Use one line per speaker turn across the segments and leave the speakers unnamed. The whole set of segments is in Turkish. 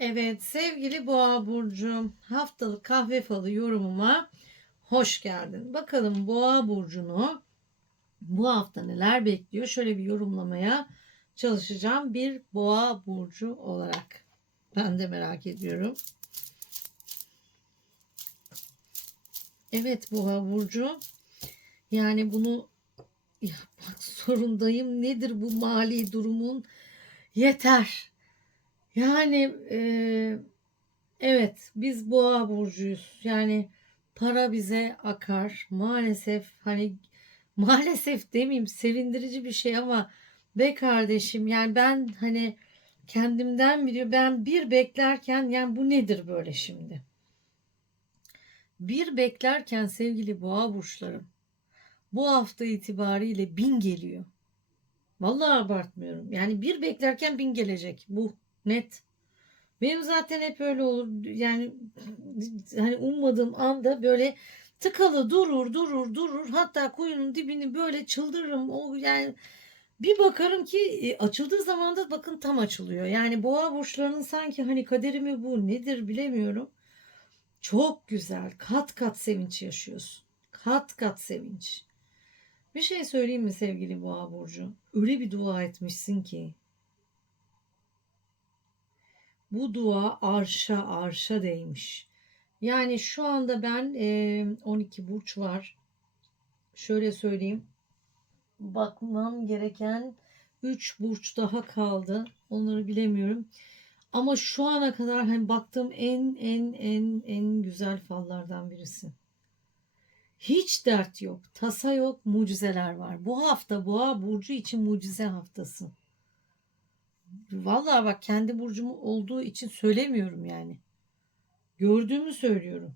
Evet sevgili Boğa Burcu haftalık kahve falı yorumuma hoş geldin. Bakalım Boğa Burcu'nu bu hafta neler bekliyor? Şöyle bir yorumlamaya çalışacağım bir Boğa Burcu olarak. Ben de merak ediyorum. Evet Boğa Burcu yani bunu yapmak zorundayım. Nedir bu mali durumun? Yeter. Yani e, evet biz boğa burcuyuz. Yani para bize akar. Maalesef hani maalesef demeyeyim sevindirici bir şey ama be kardeşim yani ben hani kendimden biliyor ben bir beklerken yani bu nedir böyle şimdi? Bir beklerken sevgili boğa burçlarım bu hafta itibariyle bin geliyor. Vallahi abartmıyorum. Yani bir beklerken bin gelecek. Bu net. Benim zaten hep öyle olur. Yani hani ummadığım anda böyle tıkalı durur durur durur. Hatta kuyunun dibini böyle çıldırırım. O yani bir bakarım ki e, açıldığı zaman da bakın tam açılıyor. Yani boğa burçlarının sanki hani kaderi mi bu nedir bilemiyorum. Çok güzel. Kat kat sevinç yaşıyorsun. Kat kat sevinç. Bir şey söyleyeyim mi sevgili Boğa burcu? Öyle bir dua etmişsin ki bu dua arşa arşa değmiş. Yani şu anda ben e, 12 burç var. Şöyle söyleyeyim. Bakmam gereken 3 burç daha kaldı. Onları bilemiyorum. Ama şu ana kadar hani baktığım en en en en güzel fallardan birisi. Hiç dert yok, tasa yok, mucizeler var. Bu hafta Boğa burcu için mucize haftası. Vallahi bak kendi burcum olduğu için söylemiyorum yani. Gördüğümü söylüyorum.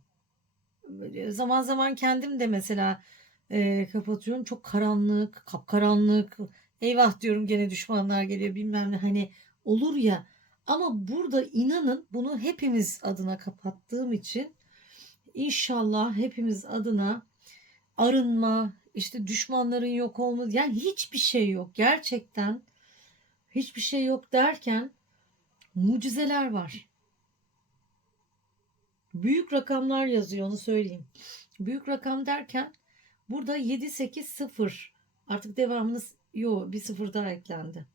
Böyle Zaman zaman kendim de mesela e, kapatıyorum. Çok karanlık, kapkaranlık. Eyvah diyorum gene düşmanlar geliyor bilmem ne. Hani olur ya. Ama burada inanın bunu hepimiz adına kapattığım için inşallah hepimiz adına arınma, işte düşmanların yok olması yani hiçbir şey yok. Gerçekten hiçbir şey yok derken mucizeler var. Büyük rakamlar yazıyor onu söyleyeyim. Büyük rakam derken burada 7 8 0 artık devamını yok bir sıfır daha eklendi.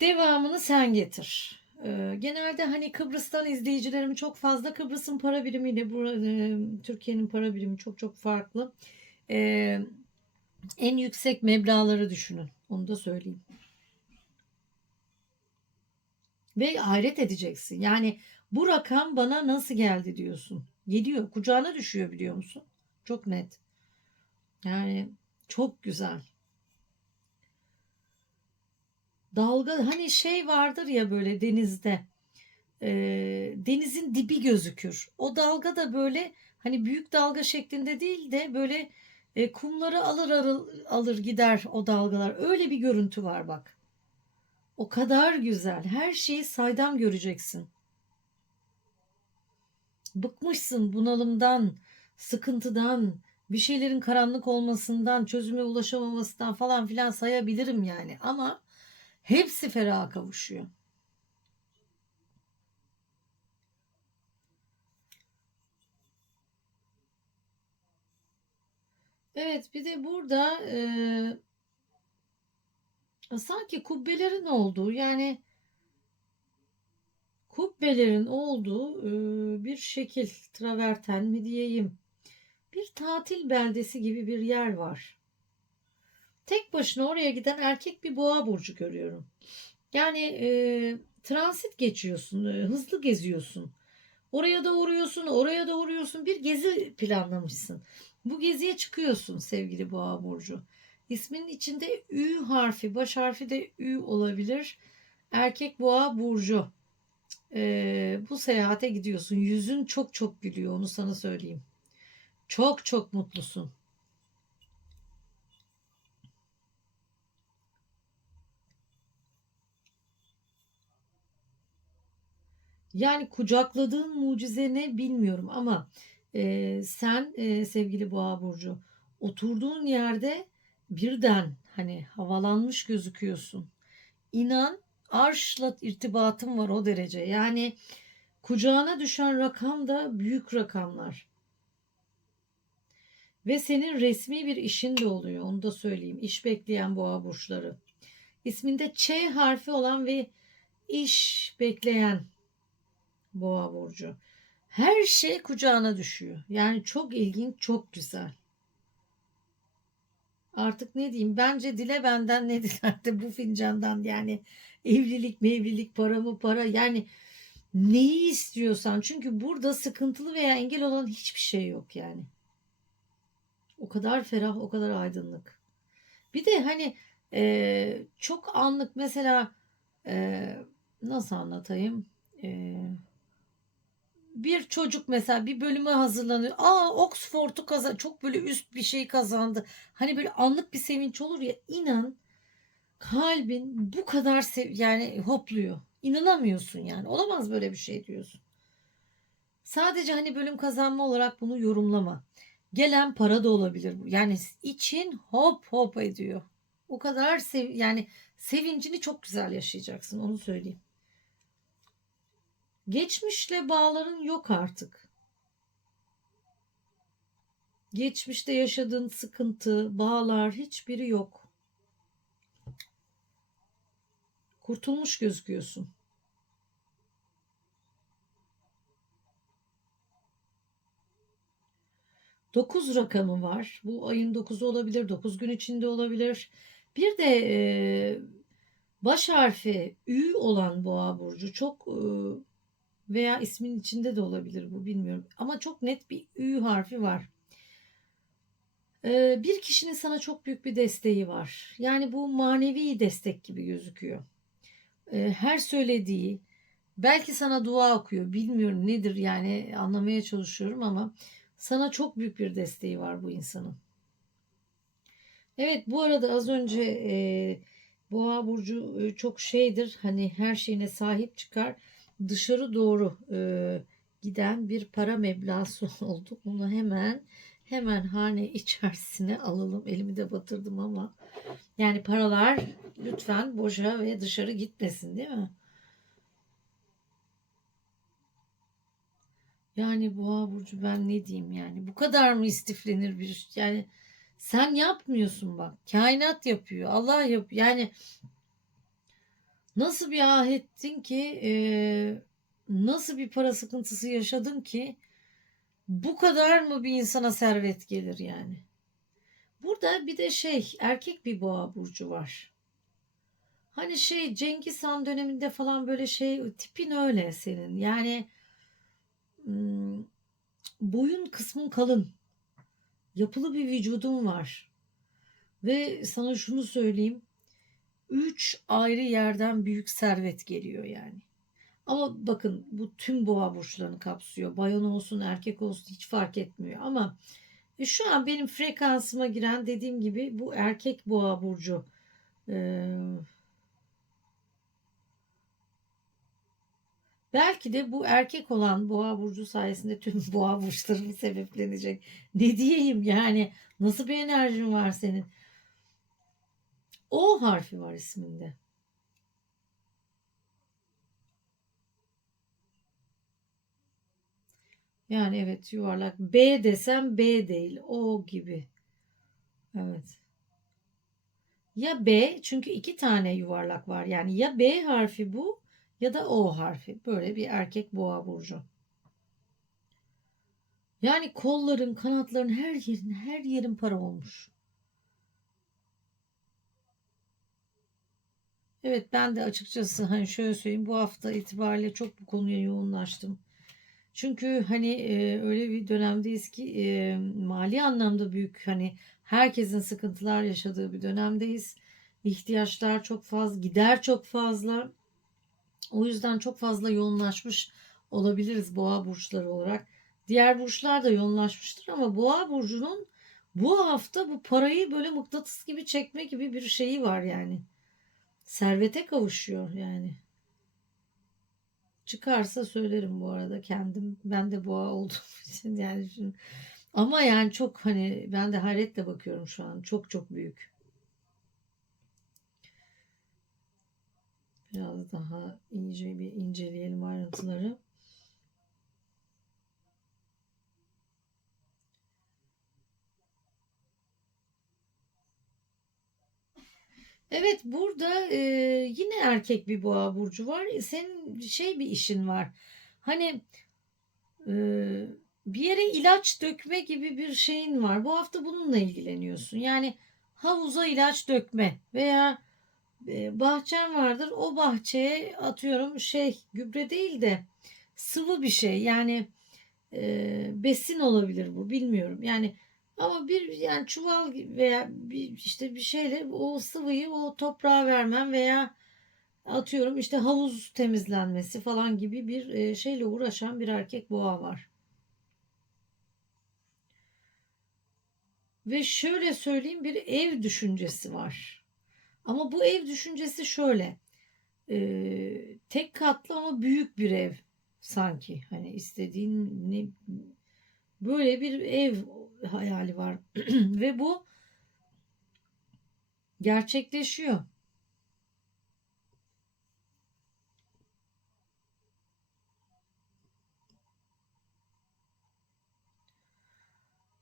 Devamını sen getir. Ee, genelde hani Kıbrıs'tan izleyicilerim çok fazla Kıbrıs'ın para birimiyle e, Türkiye'nin para birimi çok çok farklı. Ee, en yüksek meblağları düşünün. Onu da söyleyeyim. Ve hayret edeceksin. Yani bu rakam bana nasıl geldi diyorsun. Geliyor. Kucağına düşüyor biliyor musun? Çok net. Yani çok güzel. Dalga hani şey vardır ya böyle denizde. e, denizin dibi gözükür. O dalga da böyle hani büyük dalga şeklinde değil de böyle e, kumları alır alır, alır gider o dalgalar. Öyle bir görüntü var bak. O kadar güzel. Her şeyi saydam göreceksin. Bıkmışsın bunalımdan, sıkıntıdan, bir şeylerin karanlık olmasından, çözüme ulaşamamasından falan filan sayabilirim yani. Ama hepsi feraha kavuşuyor. Evet bir de burada e, sanki kubbelerin olduğu yani kubbelerin olduğu e, bir şekil traverten mi diyeyim bir tatil beldesi gibi bir yer var. Tek başına oraya giden erkek bir boğa burcu görüyorum. Yani e, transit geçiyorsun, e, hızlı geziyorsun. Oraya da uğruyorsun, oraya da uğruyorsun. Bir gezi planlamışsın. Bu geziye çıkıyorsun sevgili boğa burcu. İsminin içinde Ü harfi, baş harfi de Ü olabilir. Erkek boğa burcu. Ee, bu seyahate gidiyorsun. Yüzün çok çok gülüyor onu sana söyleyeyim. Çok çok mutlusun. Yani kucakladığın mucize ne bilmiyorum ama e, sen e, sevgili Boğa burcu oturduğun yerde birden hani havalanmış gözüküyorsun. İnan arşla irtibatım var o derece. Yani kucağına düşen rakam da büyük rakamlar. Ve senin resmi bir işin de oluyor. Onu da söyleyeyim. İş bekleyen boğa burçları. İsminde Ç harfi olan ve iş bekleyen boğa burcu. Her şey kucağına düşüyor. Yani çok ilginç, çok güzel. Artık ne diyeyim? Bence dile benden ne dilerdi bu fincandan yani evlilik mevlilik para mı para yani neyi istiyorsan çünkü burada sıkıntılı veya engel olan hiçbir şey yok yani. O kadar ferah, o kadar aydınlık. Bir de hani e, çok anlık mesela e, nasıl anlatayım? E, bir çocuk mesela bir bölüme hazırlanıyor. Aa Oxford'u kazan çok böyle üst bir şey kazandı. Hani böyle anlık bir sevinç olur ya inan kalbin bu kadar sev yani hopluyor. İnanamıyorsun yani. Olamaz böyle bir şey diyorsun. Sadece hani bölüm kazanma olarak bunu yorumlama. Gelen para da olabilir. Yani için hop hop ediyor. O kadar sev yani sevincini çok güzel yaşayacaksın onu söyleyeyim. Geçmişle bağların yok artık. Geçmişte yaşadığın sıkıntı, bağlar hiçbiri yok. Kurtulmuş gözüküyorsun. Dokuz rakamı var. Bu ayın dokuzu olabilir, dokuz gün içinde olabilir. Bir de e, baş harfi Ü olan boğa burcu çok e, veya ismin içinde de olabilir bu bilmiyorum. Ama çok net bir Ü harfi var. E, bir kişinin sana çok büyük bir desteği var. Yani bu manevi destek gibi gözüküyor. E, her söylediği belki sana dua okuyor. Bilmiyorum nedir yani anlamaya çalışıyorum ama sana çok büyük bir desteği var bu insanın. Evet bu arada az önce e, Boğa burcu e, çok şeydir hani her şeyine sahip çıkar dışarı doğru e, giden bir para meblağı oldu. Bunu hemen hemen hane içerisine alalım. Elimi de batırdım ama yani paralar lütfen boşa ve dışarı gitmesin değil mi? Yani boğa burcu ben ne diyeyim yani bu kadar mı istiflenir bir yani sen yapmıyorsun bak kainat yapıyor Allah yap yani nasıl bir ah ettin ki e, nasıl bir para sıkıntısı yaşadın ki bu kadar mı bir insana servet gelir yani burada bir de şey erkek bir boğa burcu var hani şey Cengiz Han döneminde falan böyle şey tipin öyle senin yani boyun kısmın kalın. Yapılı bir vücudun var. Ve sana şunu söyleyeyim. Üç ayrı yerden büyük servet geliyor yani. Ama bakın bu tüm boğa burçlarını kapsıyor. Bayan olsun erkek olsun hiç fark etmiyor. Ama e, şu an benim frekansıma giren dediğim gibi bu erkek boğa burcu. Ee, Belki de bu erkek olan boğa burcu sayesinde tüm boğa burçlarım sebeplenecek. Ne diyeyim yani nasıl bir enerjin var senin? O harfi var isminde. Yani evet yuvarlak. B desem B değil. O gibi. Evet. Ya B çünkü iki tane yuvarlak var. Yani ya B harfi bu ya da O harfi. Böyle bir erkek boğa burcu. Yani kolların, kanatların her yerin, her yerin para olmuş. Evet ben de açıkçası hani şöyle söyleyeyim bu hafta itibariyle çok bu konuya yoğunlaştım. Çünkü hani e, öyle bir dönemdeyiz ki e, mali anlamda büyük hani herkesin sıkıntılar yaşadığı bir dönemdeyiz. İhtiyaçlar çok fazla, gider çok fazla. O yüzden çok fazla yoğunlaşmış olabiliriz boğa burçları olarak. Diğer burçlar da yoğunlaşmıştır ama boğa burcunun bu hafta bu parayı böyle mıknatıs gibi çekme gibi bir şeyi var yani. Servete kavuşuyor yani. Çıkarsa söylerim bu arada kendim. Ben de boğa olduğum için yani şimdi. Ama yani çok hani ben de hayretle bakıyorum şu an. Çok çok büyük. Biraz daha iyice bir inceleyelim ayrıntıları. Evet burada e, yine erkek bir boğa burcu var. Senin şey bir işin var. Hani e, bir yere ilaç dökme gibi bir şeyin var. Bu hafta bununla ilgileniyorsun. Yani havuza ilaç dökme veya e, bahçen vardır. O bahçeye atıyorum şey gübre değil de sıvı bir şey. Yani e, besin olabilir bu bilmiyorum. Yani ama bir yani çuval veya bir işte bir şeyle o sıvıyı o toprağa vermem veya atıyorum işte havuz temizlenmesi falan gibi bir e, şeyle uğraşan bir erkek boğa var. Ve şöyle söyleyeyim bir ev düşüncesi var. Ama bu ev düşüncesi şöyle. e, tek katlı ama büyük bir ev sanki. Hani istediğin ne böyle bir ev hayali var. Ve bu gerçekleşiyor.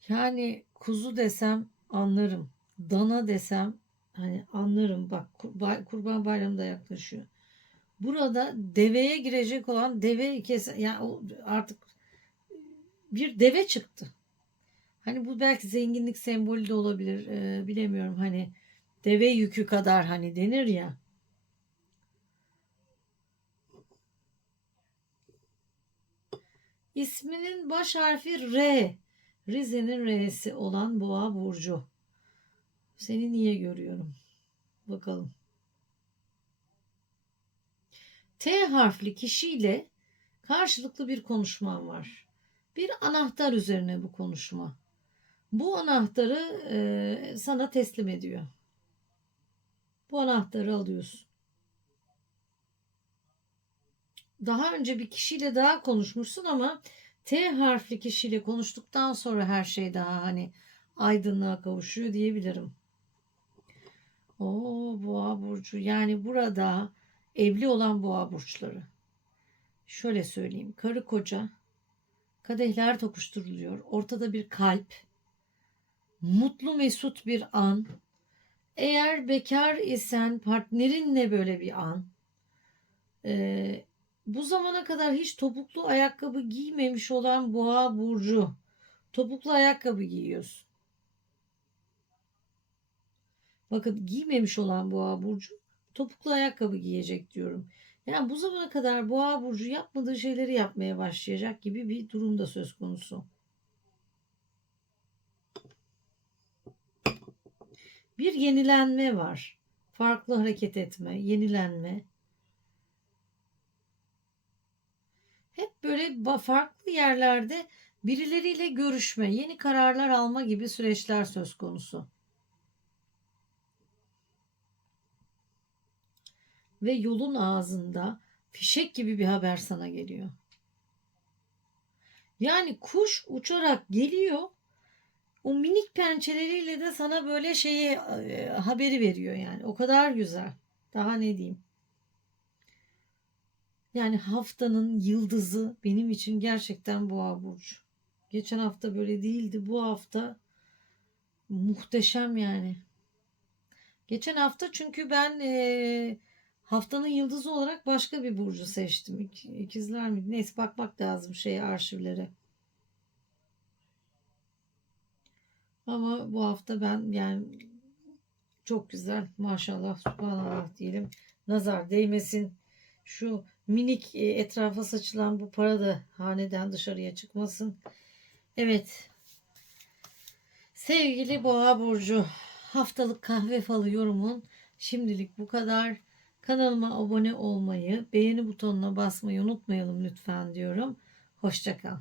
Yani kuzu desem anlarım. Dana desem hani anlarım. Bak kur- kurban bayramı da yaklaşıyor. Burada deveye girecek olan deve kes yani artık bir deve çıktı. Hani bu belki zenginlik sembolü de olabilir. e, bilemiyorum hani deve yükü kadar hani denir ya. İsminin baş harfi R. Rize'nin R'si olan Boğa burcu. Seni niye görüyorum? Bakalım. T harfli kişiyle karşılıklı bir konuşmam var. Bir anahtar üzerine bu konuşma. Bu anahtarı e, sana teslim ediyor. Bu anahtarı alıyorsun. Daha önce bir kişiyle daha konuşmuşsun ama T harfli kişiyle konuştuktan sonra her şey daha hani aydınlığa kavuşuyor diyebilirim. Oo boğa burcu yani burada evli olan boğa burçları. Şöyle söyleyeyim karı koca kadehler tokuşturuluyor. Ortada bir kalp. Mutlu mesut bir an. Eğer bekar isen partnerinle böyle bir an. Ee, bu zamana kadar hiç topuklu ayakkabı giymemiş olan boğa burcu. Topuklu ayakkabı giyiyorsun. Bakın giymemiş olan boğa burcu topuklu ayakkabı giyecek diyorum. Yani bu zamana kadar boğa burcu yapmadığı şeyleri yapmaya başlayacak gibi bir durumda söz konusu. Bir yenilenme var. Farklı hareket etme, yenilenme. Hep böyle farklı yerlerde birileriyle görüşme, yeni kararlar alma gibi süreçler söz konusu. Ve yolun ağzında fişek gibi bir haber sana geliyor. Yani kuş uçarak geliyor. O minik pençeleriyle de sana böyle şeyi e, haberi veriyor yani. O kadar güzel. Daha ne diyeyim? Yani haftanın yıldızı benim için gerçekten Boğa burcu. Geçen hafta böyle değildi. Bu hafta muhteşem yani. Geçen hafta çünkü ben e, haftanın yıldızı olarak başka bir burcu seçtim. İk, ikizler mi? Neyse bakmak lazım şey arşivlere. Ama bu hafta ben yani çok güzel maşallah subhanallah diyelim. Nazar değmesin. Şu minik e, etrafa saçılan bu para da haneden dışarıya çıkmasın. Evet. Sevgili Boğa Burcu haftalık kahve falı yorumun şimdilik bu kadar. Kanalıma abone olmayı, beğeni butonuna basmayı unutmayalım lütfen diyorum. Hoşçakal.